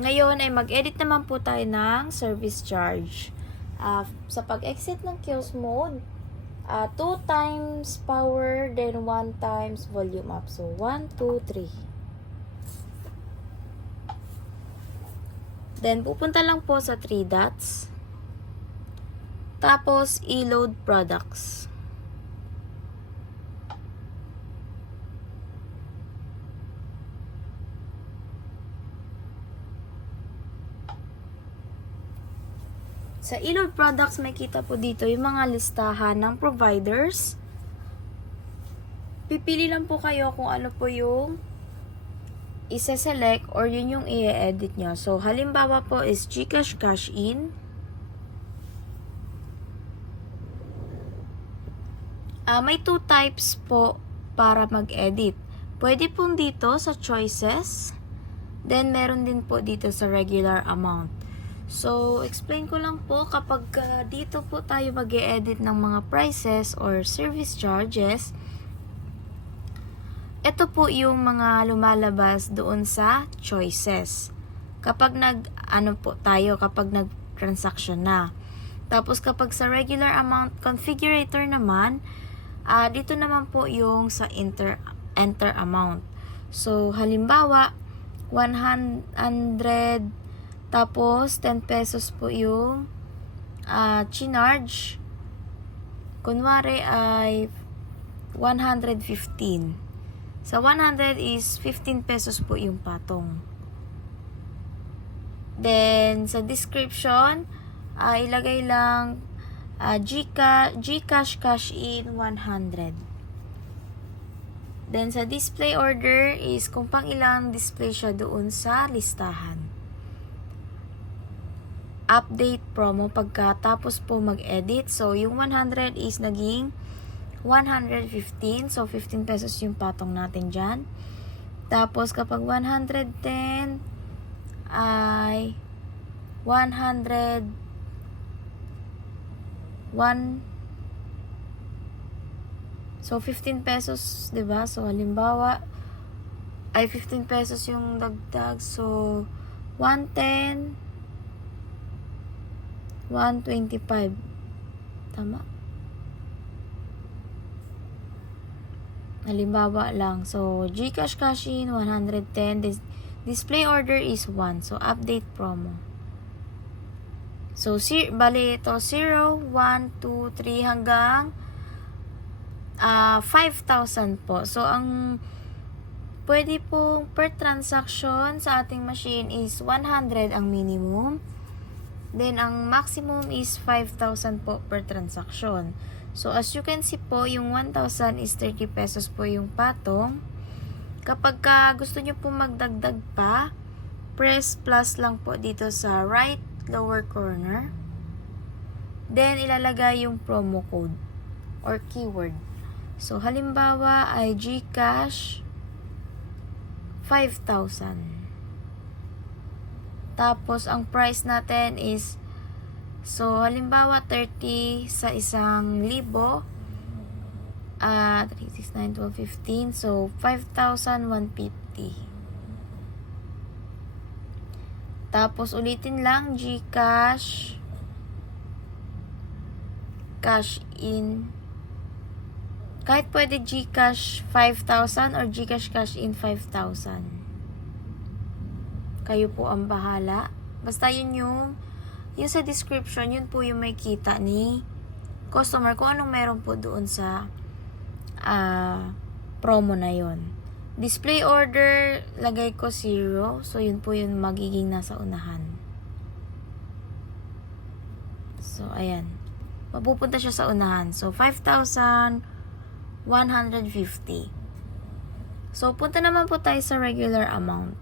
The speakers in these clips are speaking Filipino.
Ngayon ay mag-edit naman po tayo ng service charge. Sa pag-exit ng kills mode, 2 times power, then 1 times volume up. So, 1, 2, 3. Then, pupunta lang po sa 3 dots. Tapos, i-load products. Sa e-load products, may kita po dito yung mga listahan ng providers. Pipili lang po kayo kung ano po yung isa-select or yun yung i-edit nyo. So, halimbawa po is GCash Cash In. May 2 types po para mag-edit. Pwede pong dito sa choices. Then, meron din po dito sa regular amount. So, explain ko lang po kapag dito po tayo mag-e-edit ng mga prices or service charges, ito po yung mga lumalabas doon sa choices. Kapag kapag nag-transaction na. Tapos kapag sa regular amount configurator naman, dito naman po yung sa enter amount. So, halimbawa, 100 tapos, 10 pesos po yung chinarge. Kunwari ay 115. Sa 100 is 15 pesos po yung patong. Then, sa description, ilagay lang GCash Cash In 100. Then, sa display order is kung pang ilang display siya doon sa listahan. Update promo pagkatapos po mag-edit. So, yung 100 is naging 115. So, 15 pesos yung patong natin dyan. Tapos, kapag 110 ay 100 So, 15 pesos, 'di ba? So, halimbawa ay 15 pesos yung dagdag. So, 110 125. Tama? Halimbawa lang. So, GCash Cash In 110. Display order is 1. So, update promo. So, bali ito 0, 1, 2, 3 hanggang 5,000 po. So, ang pwede po per transaction sa ating machine is 100 ang minimum. Then, ang maximum is 5,000 po per transaction. So, as you can see po, yung 1,000 is 30 pesos po yung patong. Kapag gusto nyo po magdagdag pa, press plus lang po dito sa right lower corner. Then, ilalagay yung promo code or keyword. So, halimbawa ay GCash 5,000. Tapos, ang price natin is, so, halimbawa, 30 sa 1,000. 3, 6, 9, 12, 15. So, 5,150. Tapos, ulitin lang, GCash Cash In. Kahit pwede GCash 5,000 or GCash Cash In 5,000. Kayo po ang bahala. Basta yun yung sa description, yun po yung may kita ni customer kung anong meron po doon sa promo na yun. Display order, lagay ko 0. So, yun po yung magiging nasa unahan. So, ayan. Mapupunta siya sa unahan. So, 5,150. So, punta naman po tayo sa regular amount.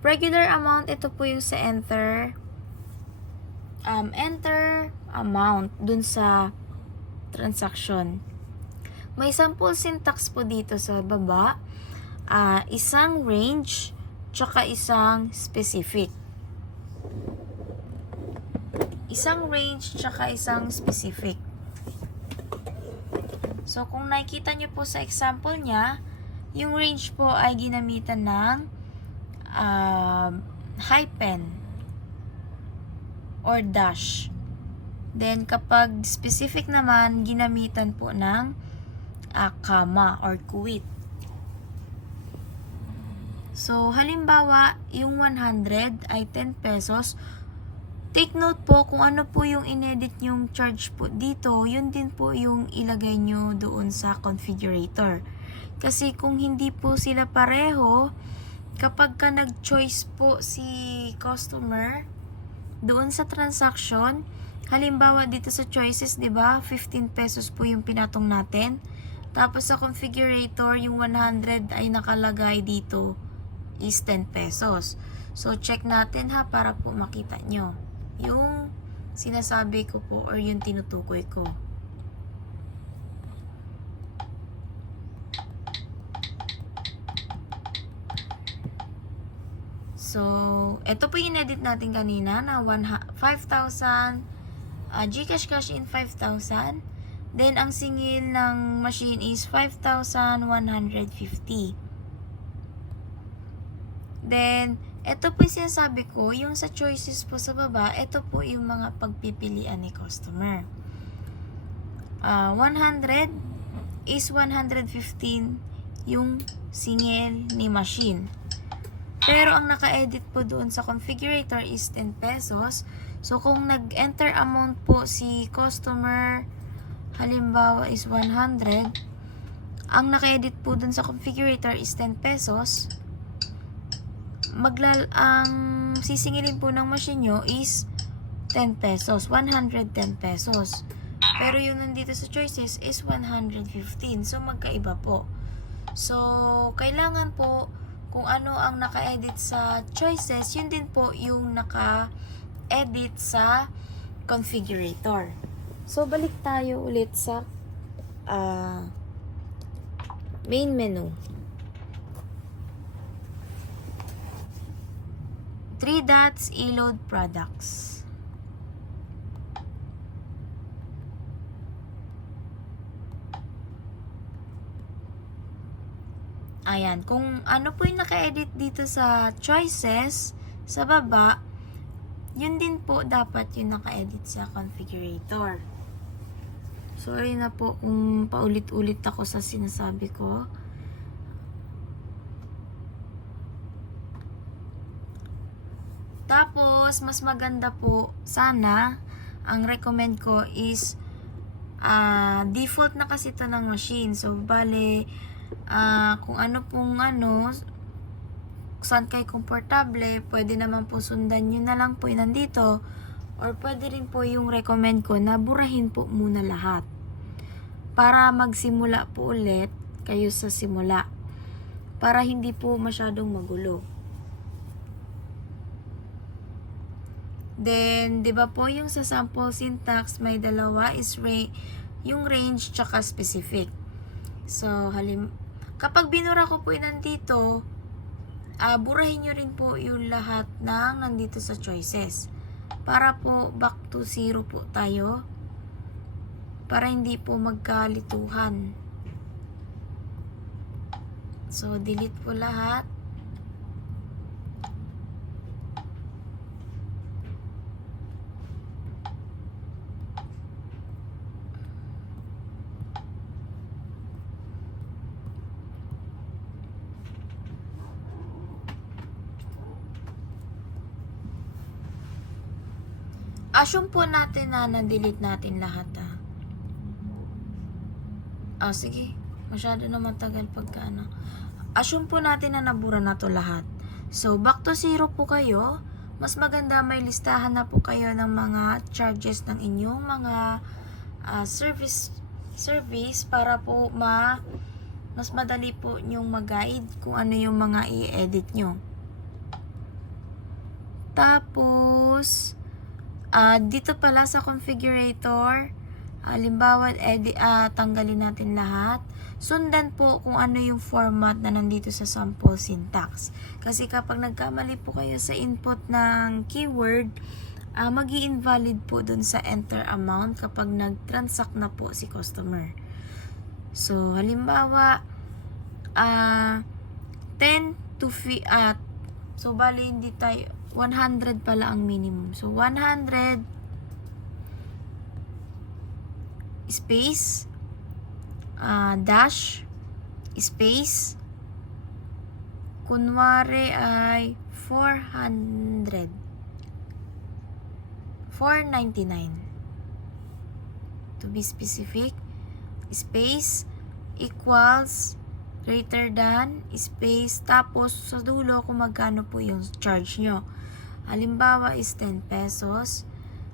Regular amount, ito po yung sa enter amount dun sa transaction. May sample syntax po dito sa baba. Isang range tsaka isang specific. Isang range tsaka isang specific. So, kung nakikita nyo po sa example niya, yung range po ay ginamitan ng hyphen or dash. Then, kapag specific naman, ginamitan po ng comma or quit. So, halimbawa, yung 100 ay 10 pesos. Take note po kung ano po yung inedit yung charge po dito, yun din po yung ilagay nyo doon sa configurator. Kasi kung hindi po sila pareho, kapag ka nag-choice po si customer doon sa transaction, halimbawa dito sa choices, 'di ba? 15 pesos po yung pinatong natin. Tapos sa configurator, yung 100 ay nakalagay dito is 10 pesos. So check natin ha para po makita nyo yung sinasabi ko po or yung tinutukoy ko. So, ito po yung edit natin kanina na 5,000, Gcash cash in 5,000. Then, ang singil ng machine is 5,150. Then, ito po yung sinasabi ko, yung sa choices po sa baba, ito po yung mga pagpipilian ni customer. 100 is 115 yung singil ni machine. Pero ang naka-edit po doon sa configurator is 10 pesos. So, kung nag-enter amount po si customer, halimbawa is 100, ang naka-edit po doon sa configurator is 10 pesos, ang sisingilin po ng machine nyo is 10 pesos, 110 pesos. Pero yung nandito sa choices is 115. So, magkaiba po. So, kailangan po kung ano ang naka-edit sa choices, yun din po yung naka-edit sa configurator. So, balik tayo ulit sa main menu. 3 dots, e-load products. Ayan, kung ano po yung naka-edit dito sa choices, sa baba, yun din po dapat yung naka-edit sa configurator. Sorry na po kung paulit-ulit ako sa sinasabi ko. Tapos, mas maganda po sana, ang recommend ko is default na kasi ito ng machine. So, bale, kung ano pong saan kayo komportable, pwede naman po sundan nyo na lang po yung nandito. Or pwede rin po yung recommend ko na burahin po muna lahat. Para magsimula po ulit kayo sa simula. Para hindi po masyadong magulo. Then, di ba po yung sa sample syntax, may dalawa is yung range tsaka specific. So, kapag binura ko po yung nandito, burahin nyo rin po yung lahat ng nandito sa choices. Para po back to 0 po tayo. Para hindi po magkalituhan. So, delete po lahat. Assume po natin na na-delete natin lahat sige. Masyado naman tagal pagka Assume po natin na nabura na to lahat. So, back to 0 po kayo. Mas maganda may listahan na po kayo ng mga charges ng inyong mga service para po mas madali po nyong mag-guide kung ano yung mga i-edit nyo. Tapos, dito pala sa configurator, halimbawa, tanggalin natin lahat. Sundan po kung ano yung format na nandito sa sample syntax. Kasi kapag nagkamali po kayo sa input ng keyword, magi-invalid po dun sa enter amount kapag nag-transact na po si customer. So, halimbawa, 10 to So, bali hindi tayo, 100 pala ang minimum. So, 100 space, dash, space, kunwari ay 400. 499. To be specific, space, equals, greater than, space, tapos sa dulo kung magkano po yung charge nyo. Halimbawa is 10 pesos,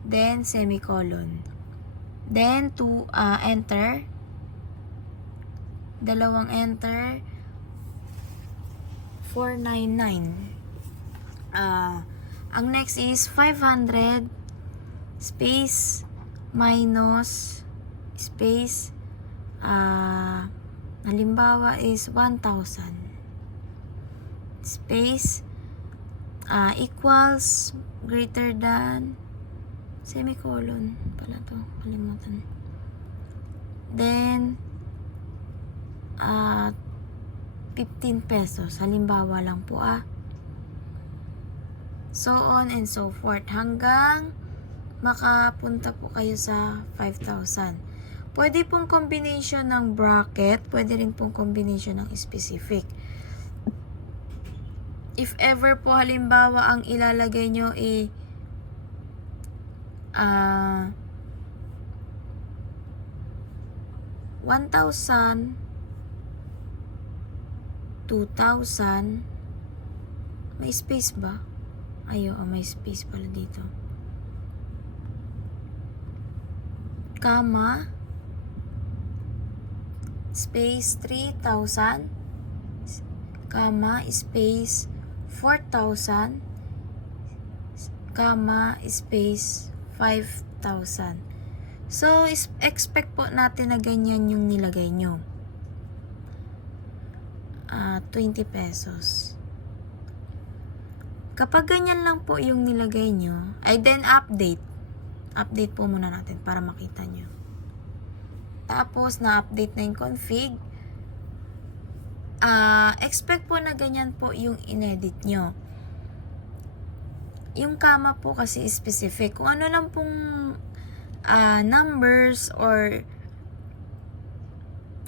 then semicolon. Then to enter, dalawang enter, 499. Ang next is 500 space minus space halimbawa is 1,000 space equals greater than semicolon pala to, kalimutan. Then 15 pesos halimbawa lang po so on and so forth hanggang makapunta po kayo sa 5,000. Pwede pong combination ng bracket, pwede rin pong combination ng specific. If ever po halimbawa ang ilalagay nyo 1,000, 2,000, may space ba? May space pala dito. Comma, space 3,000, comma, space 4,000, comma, space 5,000. So, expect po natin na ganyan yung nilagay nyo. 20 pesos. Kapag ganyan lang po yung nilagay nyo, ay then update. Update po muna natin para makita nyo. Tapos, na-update na yung config. Expect po na ganyan po yung inedit nyo. Yung comma po kasi specific. Kung ano lang pong numbers or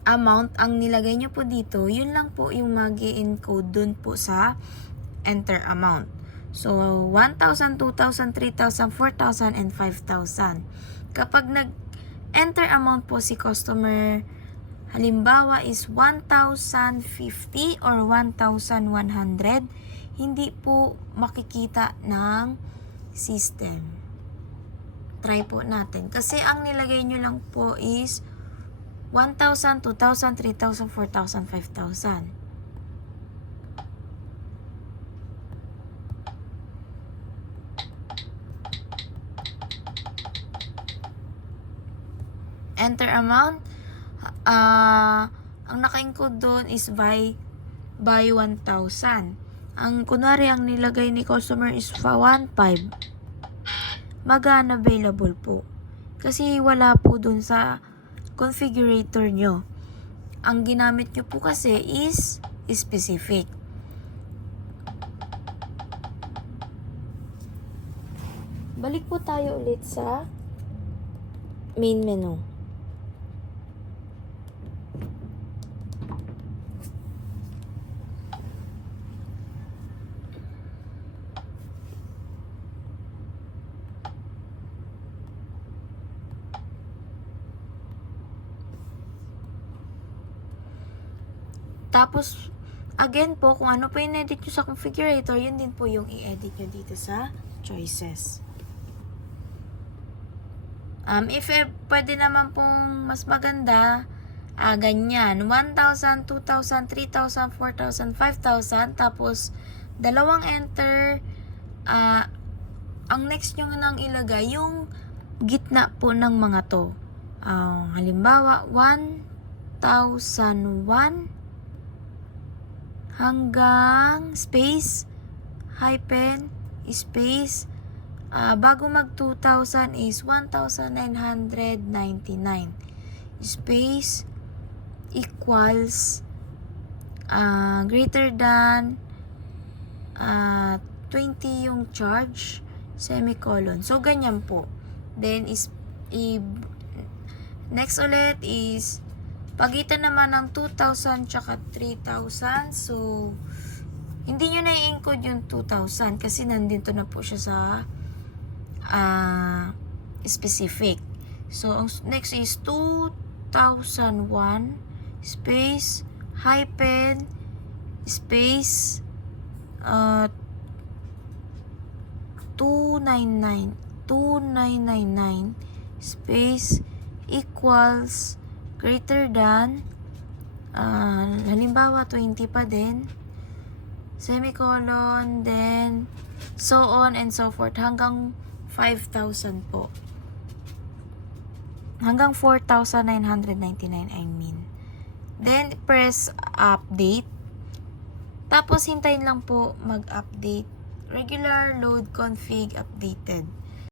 amount ang nilagay nyo po dito, yun lang po yung mag-i-encode dun po sa enter amount. So, 1,000, 2,000, 3,000, 4,000, and 5,000. Kapag nag-enter amount po si customer, halimbawa is 1,050 or 1,100, hindi po makikita ng system. Try po natin. Kasi ang nilagay nyo lang po is 1,000, 2,000, 3,000, 4,000, 5,000. Enter amount. Ang naka-encode doon is by 1,000. Ang kunwari ang nilagay ni customer is 1,500. Mag-unavailable po. Kasi wala po doon sa configurator nyo. Ang ginamit nyo po kasi is specific. Balik po tayo ulit sa main menu. Tapos, again po, kung ano po yung edit nyo sa configurator, yun din po yung i-edit nyo dito sa choices. If pwede naman pong mas maganda, ganyan, 1,000, 2,000, 3,000, 4,000, 5,000, tapos, dalawang enter, ang next nyo nang ilagay, yung gitna po ng mga to. Halimbawa, 1,001, hanggang space, hyphen, space, bago mag 2,000 is 1,999. Space, equals, greater than, 20 yung charge, semicolon. So, ganyan po. Then, next ulit is, pagitan naman ng 2,000 tsaka 3,000. So, hindi nyo na i-encode yung 2,000 kasi nandito na po siya sa specific. So, ang next is 2001 space hyphen space 2999 space equals greater than halimbawa 20 pa din, semicolon, then so on and so forth hanggang 5,000 po. Hanggang 4,999 I mean. Then press update. Tapos hintayin lang po mag-update. Regular load config updated.